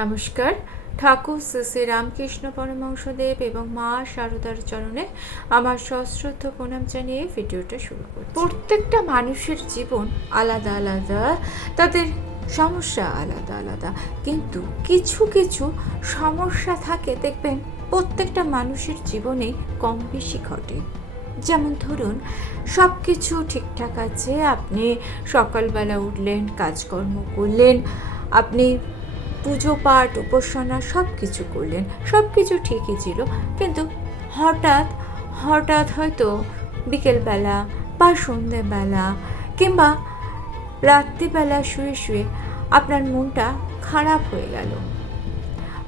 নমস্কার। ঠাকুর শ্রী রামকৃষ্ণ পরমহংসদেব এবং মা শারদার চরণে আমার সশ্রদ্ধ প্রণাম জানিয়ে ভিডিওটা শুরু করছি। প্রত্যেকটা মানুষের জীবন আলাদা আলাদা, তাদের সমস্যা আলাদা আলাদা, কিন্তু কিছু কিছু সমস্যা থাকে দেখবেন প্রত্যেকটা মানুষের জীবনে কম বেশি ঘটে। যেমন ধরুন, সব কিছু ঠিকঠাক আছে, আপনি সকালবেলা উঠলেন, কাজকর্ম করলেন, আপনি পুজো পাঠ উপাসনা সব কিছু করলেন, সব কিছু ঠিকই ছিল, কিন্তু হঠাৎ হঠাৎ হয়তো বিকেলবেলা বা সন্ধ্যেবেলা কিংবা রাত্রিবেলা শুয়ে শুয়ে আপনার মনটা খারাপ হয়ে গেল,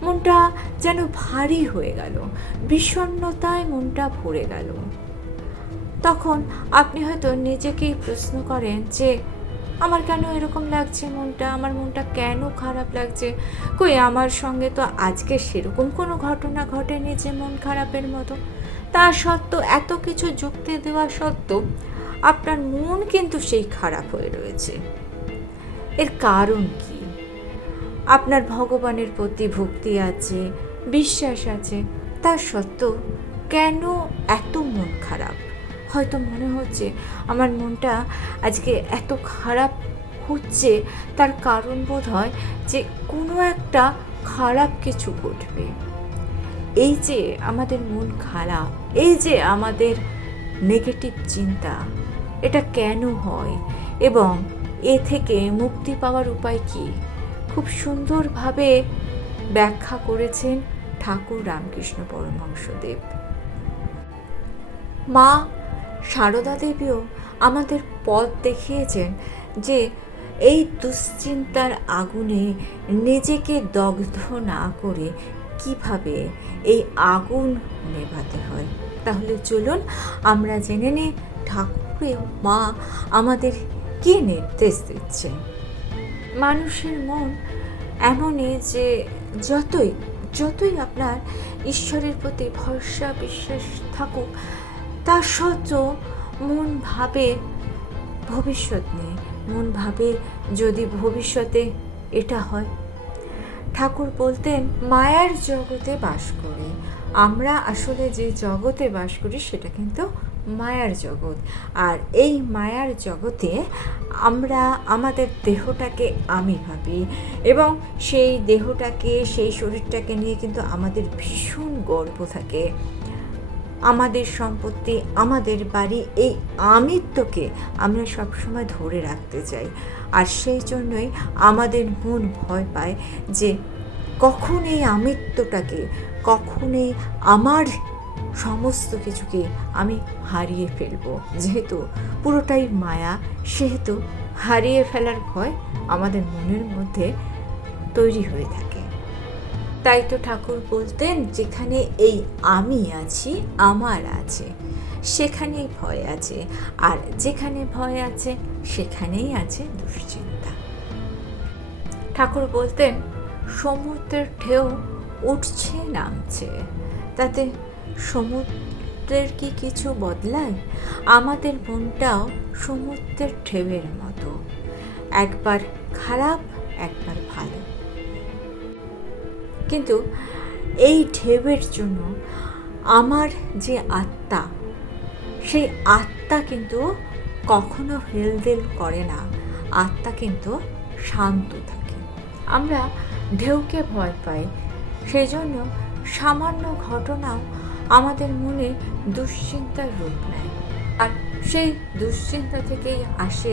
মনটা যেন ভারী হয়ে গেল, বিষণ্ণতায় মনটা ভরে গেল। তখন আপনি হয়তো নিজেকেই প্রশ্ন করেন যে আমার কেন এরকম লাগছে, আমার মনটা কেন খারাপ লাগছে? কই আমার সঙ্গে তো আজকে সেরকম কোনো ঘটনা ঘটেনি যে মন খারাপের মতো। তা সত্ত্বেও, এত কিছু যুক্তি দেওয়া সত্ত্বেও আপনার মন কিন্তু সেই খারাপ হয়ে রয়েছে। এর কারণ কি? আপনার ভগবানের প্রতি ভক্তি আছে, বিশ্বাস আছে, তা সত্ত্বেও কেন এত মন খারাপ? হয়তো মনে হচ্ছে আমার মনটা আজকে এত খারাপ হচ্ছে, তার কারণ বোধ হয় যে কোনো একটা খারাপ কিছু ঘটবে। এই যে আমাদের মন খারাপ, এই যে আমাদের নেগেটিভ চিন্তা, এটা কেন হয় এবং এ থেকে মুক্তি পাওয়ার উপায় কি? খুব সুন্দরভাবে ব্যাখ্যা করেছেন ঠাকুর রামকৃষ্ণ পরমহংসদেব। মা সারদা দেবীও আমাদের পথ দেখিয়েছেন যে এই দুশ্চিন্তার আগুনে নিজেকে দগ্ধ না করে কিভাবে এই আগুন নেভাতে হয়। তাহলে চলুন আমরা জেনে নিই ঠাকুরের মা আমাদের কী নির্দেশ দিচ্ছেন। মানুষের মন এমনই যে যতই আপনার ঈশ্বরের প্রতি ভরসা বিশ্বাস থাকুক, তা সত্ত্বেও মন ভাবে ভবিষ্যৎ নেই, মন ভাবে যদি ভবিষ্যতে এটা হয়। ঠাকুর বলতেন মায়ার জগতে বাস করি। আমরা আসলে যে জগতে বাস করি সেটা কিন্তু মায়ার জগৎ। আর এই মায়ার জগতে আমরা আমাদের দেহটাকে আমি ভাবি এবং সেই দেহটাকে, সেই শরীরটাকে নিয়ে কিন্তু আমাদের ভীষণ গর্ব থাকে। আমাদের সম্পত্তি, আমাদের বাড়ি, এই আমিত্বকে আমরা সবসময় ধরে রাখতে চাই। আর সেই জন্যই আমাদের মন ভয় পায় যে কখন এই আমিত্বটাকে, কখন এই আমার সমস্ত কিছুকে আমি হারিয়ে ফেলবো। যেহেতু পুরোটাই মায়া, সেহেতু হারিয়ে ফেলার ভয় আমাদের মনের মধ্যে তৈরি হয়ে থাকে। তাই তো ঠাকুর বলতেন যেখানে এই আমি আছি, আমার আছে, সেখানেই ভয় আছে, আর যেখানে ভয় আছে সেখানেই আছে দুশ্চিন্তা। ঠাকুর বলতেন সমুদ্রের ঢেউ উঠছে নামছে, তাতে সমুদ্রের কি কিছু বদলায়? আমাদের মনটাও সমুদ্রের ঢেউয়ের মতো, একবার খারাপ একবার ভালো। কিন্তু এই ঢেউয়ের জন্য আমার যে আত্মা, সেই আত্মা কিন্তু কখনো হেলদোল করে না, আত্মা কিন্তু শান্ত থাকে। আমরা ঢেউকে ভয় পাই, সেই জন্য সামান্য ঘটনাও আমাদের মনে দুশ্চিন্তার রূপ নেয়, আর সেই দুশ্চিন্তা থেকেই আসে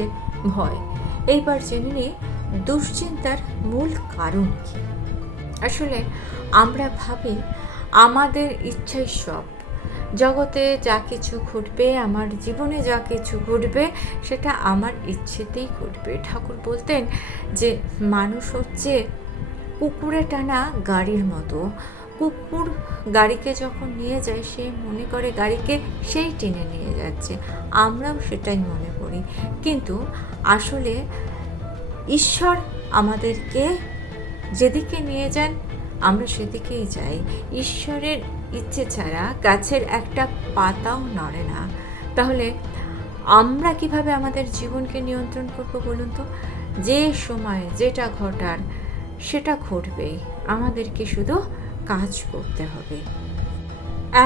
ভয়। এইবার জেনে নিই দুশ্চিন্তার মূল কারণ কী। আসলে আমরা ভাবি আমাদের ইচ্ছাই সব, জগতে যা কিছু ঘটবে, আমার জীবনে যা কিছু ঘটবে, সেটা আমার ইচ্ছেতেই ঘটবে। ঠাকুর বলতেন যে মানুষ হচ্ছে কুকুরে টানা গাড়ির মতো। কুকুর গাড়িকে যখন নিয়ে যায়, সে মনে করে গাড়িকে সেই টেনে নিয়ে যাচ্ছে, আমরাও সেটাই মনে করি। কিন্তু আসলে ঈশ্বর আমাদেরকে যেদিকে নিয়ে যান আমরা সেদিকেই যাই। ঈশ্বরের ইচ্ছে ছাড়া গাছের একটা পাতাও নড়ে না। তাহলে আমরা কিভাবে আমাদের জীবনকে নিয়ন্ত্রণ করব বলুন তো? যে সময় যেটা ঘটার সেটা ঘটবেই, আমাদেরকে শুধু কাজ করতে হবে।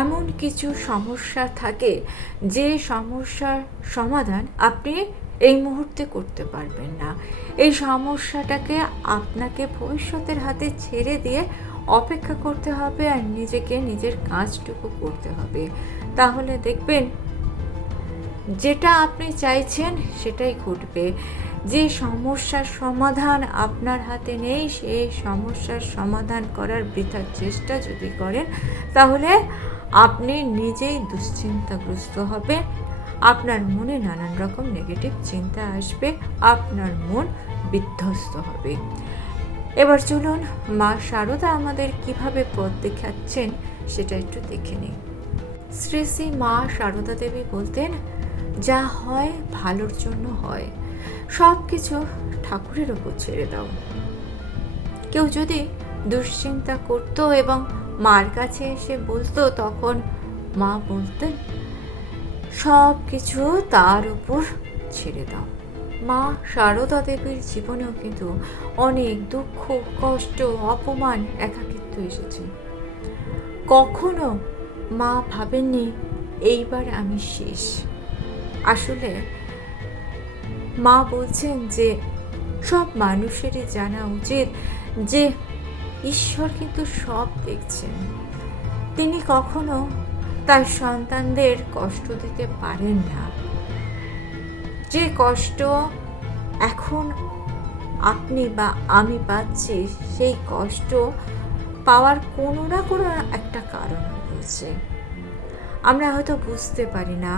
এমন কিছু সমস্যা থাকে যে সমস্যার সমাধান আপনি এই মুহূর্তে করতে পারবেন না। এই সমস্যাটাকে আপনাকে ভবিষ্যতের হাতে ছেড়ে দিয়ে অপেক্ষা করতে হবে আর নিজেকে নিজের কাজটুকু করতে হবে। তাহলে দেখবেন যেটা আপনি চাইছেন সেটাই ঘটবে। যে সমস্যার সমাধান আপনার হাতে নেই, সেই সমস্যার সমাধান করার বৃথা চেষ্টা যদি করেন, তাহলে আপনি নিজেই দুশ্চিন্তাগ্রস্ত হবে। আপনার মনে নানান রকম নেগেটিভ চিন্তা আসবে, আপনার মন বিধ্বস্ত হবে। এবার চলুন মা শারদা আমাদের কিভাবে পথ দেখাচ্ছেন সেটা একটু দেখে নিই। শ্রী শ্রী মা শারদা দেবী বলতেন, যা হয় ভালোর জন্য হয়, সব কিছু ঠাকুরের ওপর ছেড়ে দাও। কেউ যদি দুশ্চিন্তা করতো এবং মার কাছে এসে বলতো, তখন মা বলতেন সব কিছু তার উপর ছেড়ে দাও। মা শারদা দেবীর জীবনেও কিন্তু অনেক দুঃখ, কষ্ট, অপমান, একাকিত্ব এসেছে। কখনো মা ভাবেননি এইবার আমি শেষ। আসলে মা বলছেন যে সব মানুষেরই জানা উচিত যে ঈশ্বর কিন্তু সব দেখছেন। তিনি কখনো তার সন্তানদের কষ্ট দিতে পারেন না। যে কষ্ট এখন আপনি বা আমি পাচ্ছি, সেই কষ্ট পাওয়ার কোনো না কোনো একটা কারণ রয়েছে। আমরা হয়তো বুঝতে পারি না,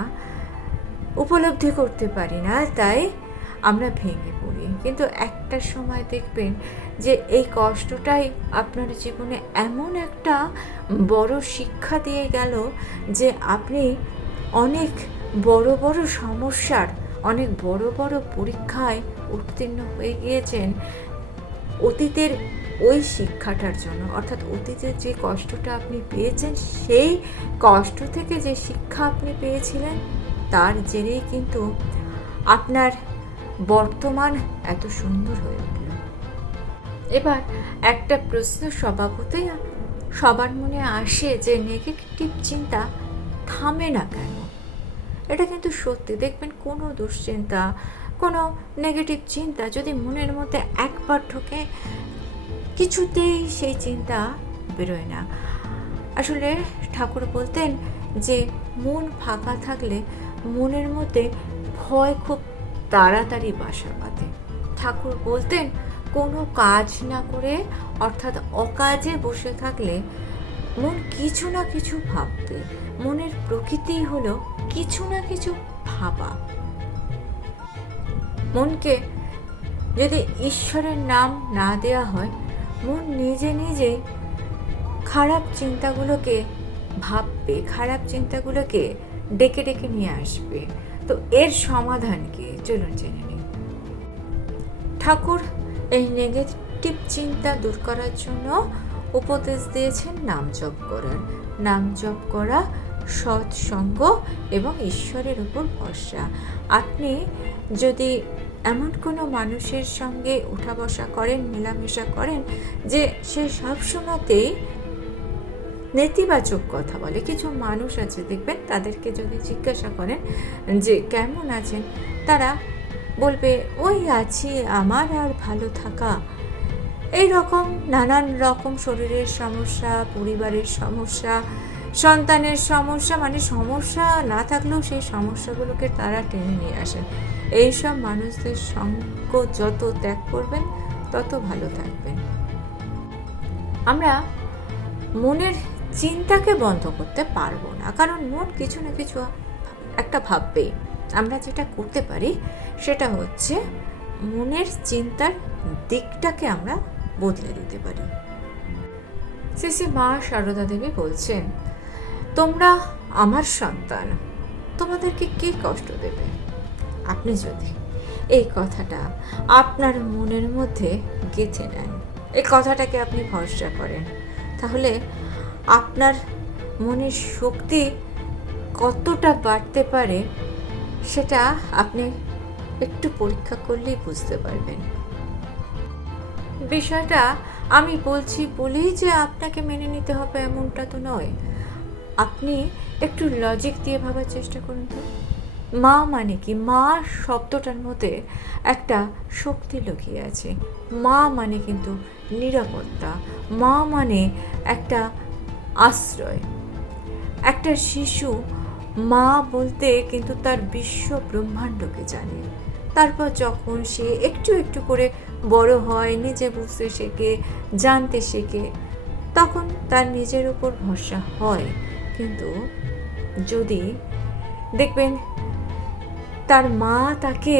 উপলব্ধি করতে পারি না, তাই আমরা ভেঙে পড়ি। কিন্তু একটা সময় দেখবেন যে এই কষ্টটাই আপনার জীবনে এমন একটা বড় শিক্ষা দিয়ে গেল যে আপনি অনেক বড় বড় সমস্যার, অনেক বড় বড় পরীক্ষায় উত্তীর্ণ হয়ে গিয়েছেন অতীতের ওই শিক্ষাটার জন্য। অর্থাৎ অতীতের যে কষ্টটা আপনি পেয়েছেন, সেই কষ্ট থেকে যে শিক্ষা আপনি পেয়েছিলেন, তার জেরেই কিন্তু আপনার বর্তমান এত সুন্দর হয়ে উঠল। এবার একটা প্রশ্ন স্বভাবতই সবার মনে আসে যে নেগেটিভ চিন্তা থামে না কেন? এটা কিন্তু সত্যি। দেখবেন কোনো দুশ্চিন্তা, কোনো নেগেটিভ চিন্তা যদি মনের মধ্যে একবার ঢোকে, কিছুতেই সেই চিন্তা বেরোয় না। আসলে ঠাকুর বলতেন যে মন ফাঁকা থাকলে মনের মধ্যে ভয় খুব তাড়াতাড়ি বাসা বাঁধে। ঠাকুর বলতেন কোনো কাজ না করে, অর্থাৎ অকাজে বসে থাকলে মন কিছু না কিছু ভাববে। মনের প্রকৃতিই হলো কিছু না কিছু ভাবা। মনকে যদি ঈশ্বরের নাম না দেওয়া হয়, মন নিজে নিজেই খারাপ চিন্তাগুলোকে ভাববে, খারাপ চিন্তাগুলোকে ডেকে ডেকে নিয়ে আসবে। তো এর সমাধান কি? চলুন জেনে নিই। ঠাকুর এই নেগেটিভ চিন্তা দূর করার জন্য উপদেশ দিয়েছেন নাম জপ করার। নাম জপ করা, সৎসঙ্গ এবং ঈশ্বরের উপর ভরসা। আপনি যদি এমন কোনো মানুষের সঙ্গে উঠা বসা করেন, মেলামেশা করেন যে সে সবসময়তেই নেতিবাচক কথা বলে, কিছু মানুষ আছে দেখবেন, তাদেরকে যদি জিজ্ঞাসা করেন যে কেমন আছেন, তারা বলবে ওই আছি, আমার আর ভালো থাকা। এই রকম নানান রকম শরীরের সমস্যা, পরিবারের সমস্যা, সন্তানের সমস্যা, মানে সমস্যা না থাকলেও সেই সমস্যাগুলোকে তারা টেনে নিয়ে আসেন। এইসব মানুষদের সঙ্গ যত ত্যাগ করবেন, তত ভালো থাকবেন। আমরা মনের চিন্তাকে বন্ধ করতে পারবো না, কারণ মন কিছু না কিছু একটা ভাববেই। আমরা যেটা করতে পারি সেটা হচ্ছে মনের চিন্তার দিকটাকে আমরা বদলে দিতে পারি। শ্রী শ্রী মা শারদা দেবী বলছেন, তোমরা আমার সন্তান, তোমাদেরকে কে কষ্ট দেবে? আপনি যদি এই কথাটা আপনার মনের মধ্যে গেঁথে নেন, এই কথাটাকে আপনি ভরসা করেন, তাহলে আপনার মনের শক্তি কতটা বাড়তে পারে সেটা আপনি একটু পরীক্ষা করলেই বুঝতে পারবেন। বিষয়টা আমি বলছি বলেই যে আপনাকে মেনে নিতে হবে এমনটা তো নয়। আপনি একটু লজিক দিয়ে ভাবার চেষ্টা করুন তো। মা মানে কি? মা শব্দটার মধ্যে একটা শক্তি লুকিয়ে আছে। মা মানে কিন্তু নিরাপত্তা। মা মানে একটা আশ্রয়। একটা শিশু মা বলতে কিন্তু তার বিশ্ব ব্রহ্মাণ্ডকে জানে। তারপর যখন সে একটু একটু করে বড় হয়, নিজে বুঝতে শেখে, জানতে শেখে, তখন তার নিজের উপর ভরসা হয়। কিন্তু যদি দেখবেন তার মা তাকে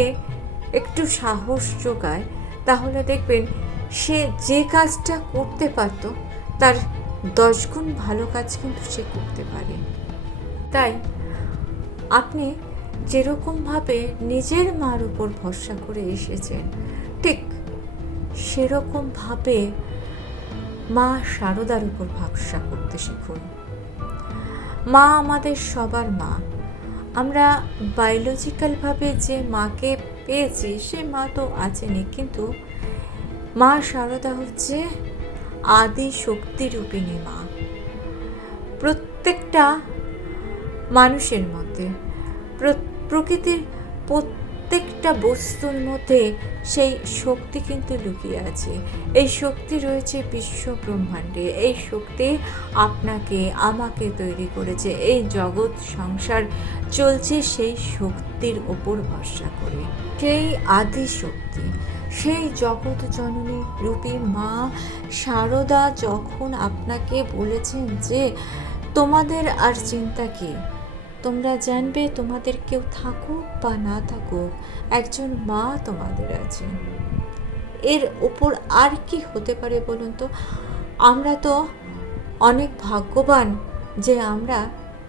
একটু সাহস যোগায়, তাহলে দেখবেন সে যে কাজটা করতে পারত তার 10 গুণ ভালো কাজ কিন্তু সে করতে পারে। তাই আপনি যেরকমভাবে নিজের মার উপর ভরসা করে এসেছেন, ঠিক সেরকমভাবে মা শারদার উপর ভরসা করতে শিখুন। মা আমাদের সবার মা। আমরা বায়োলজিক্যালভাবে যে মাকে পেয়েছি সে মা তো আছেনই, কিন্তু মা শারদা হচ্ছে আদি শক্তিরূপিণী মা। প্রত্যেকটা মানুষের মধ্যে, প্রকৃতির প্রত্যেকটা বস্তুর মধ্যে সেই শক্তি কিন্তু লুকিয়ে আছে। এই শক্তি রয়েছে বিশ্ব ব্রহ্মাণ্ডে। এই শক্তি আপনাকে আমাকে তৈরি করেছে। এই জগৎ সংসার চলছে সেই শক্তির ওপর ভরসা করে। সেই আদি শক্তি, সেই জগৎ জননী রূপী মা শারদা যখন আপনাকে বলেছেন যে তোমাদের আর চিন্তা কি, তোমরা জানবে তোমাদের কেউ থাকুক বা না থাকুক, একজন মা তোমাদের আছে। এর ওপর আর কি হতে পারে বলুন তো? আমরা তো অনেক ভাগ্যবান যে আমরা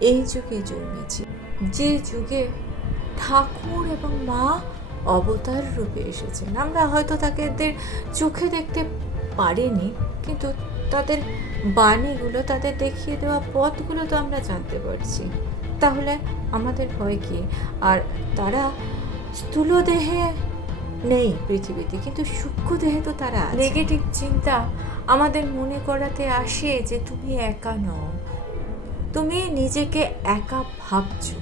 এই যুগে জন্মেছি, যে যুগে ঠাকুর এবং মা অবতার রূপে এসেছেন। আমরা হয়তো তাদের চোখে দেখতে পারিনি, কিন্তু তাদের বাণীগুলো, তাদের দেখিয়ে দেওয়া পথগুলো তো আমরা জানতে পারছি। তাহলে আমাদের ভয় কি? আর তারা স্থূল দেহে নেই পৃথিবীতে, কিন্তু সূক্ষ্ম দেহে তো তারা আছে। নেগেটিভ চিন্তা আমাদের মনে করাতে আসে যে তুমি একা নও, তুমি নিজেকে একা ভাবছো।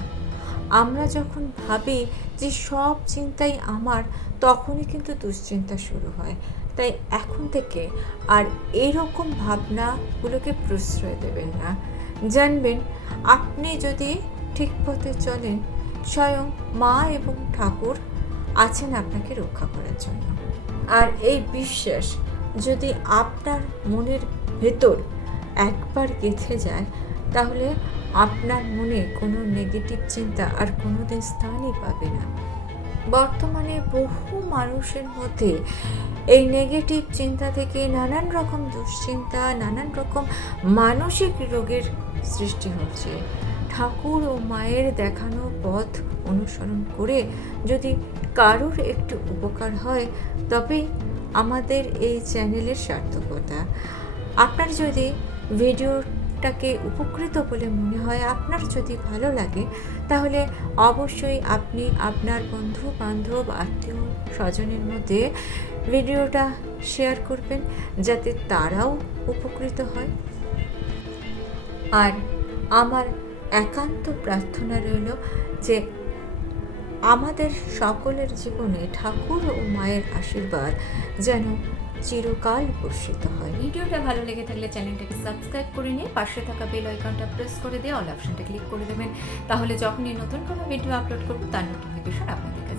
আমরা যখন ভাবি যে সব চিন্তাই আমার, তখনই কিন্তু দুশ্চিন্তা শুরু হয়। তাই এখন থেকে আর এরকম ভাবনাগুলোকে প্রশ্রয় দেবেন না। জানবেন আপনি যদি ঠিক পথে চলেন, স্বয়ং মা এবং ঠাকুর আছেন আপনাকে রক্ষা করার জন্য। আর এই বিশ্বাস যদি আপনার মনের ভেতর একবার গেঁথে যায়, তাহলে আপনার মনে কোনো নেগেটিভ চিন্তা আর কোনো দিন স্থানই পাবে না। বর্তমানে বহু মানুষের মধ্যে এই নেগেটিভ চিন্তা থেকে নানান রকম দুশ্চিন্তা, নানান রকম মানসিক রোগের সৃষ্টি হচ্ছে। ঠাকুর ও মায়ের দেখানো পথ অনুসরণ করে যদি কারোর একটু উপকার হয়, তবেই আমাদের এই চ্যানেলের সার্থকতা। আপনার যদি ভিডিওটাকে উপকৃত বলে মনে হয়, আপনার যদি ভালো লাগে, তাহলে অবশ্যই আপনি আপনার বন্ধু বান্ধব, আত্মীয় স্বজনের মধ্যে ভিডিওটা শেয়ার করবেন, যাতে তারাও উপকৃত হয়। আর আমার একান্ত প্রার্থনা রইল যে আমাদের সকলের জীবনে ঠাকুর ও মায়ের আশীর্বাদ যেন চিরকাল বর্ষিত হয়। ভিডিওটা ভালো লেগে থাকলে চ্যানেলটাকে সাবস্ক্রাইব করে নিয়ে পাশে থাকা বেল আইকনটা প্রেস করে দিয়ে অল অপশনটা ক্লিক করে দেবেন। তাহলে যখনই নতুন কোনো ভিডিও আপলোড করব তার নোটিফিকেশন আপনাদের কাছে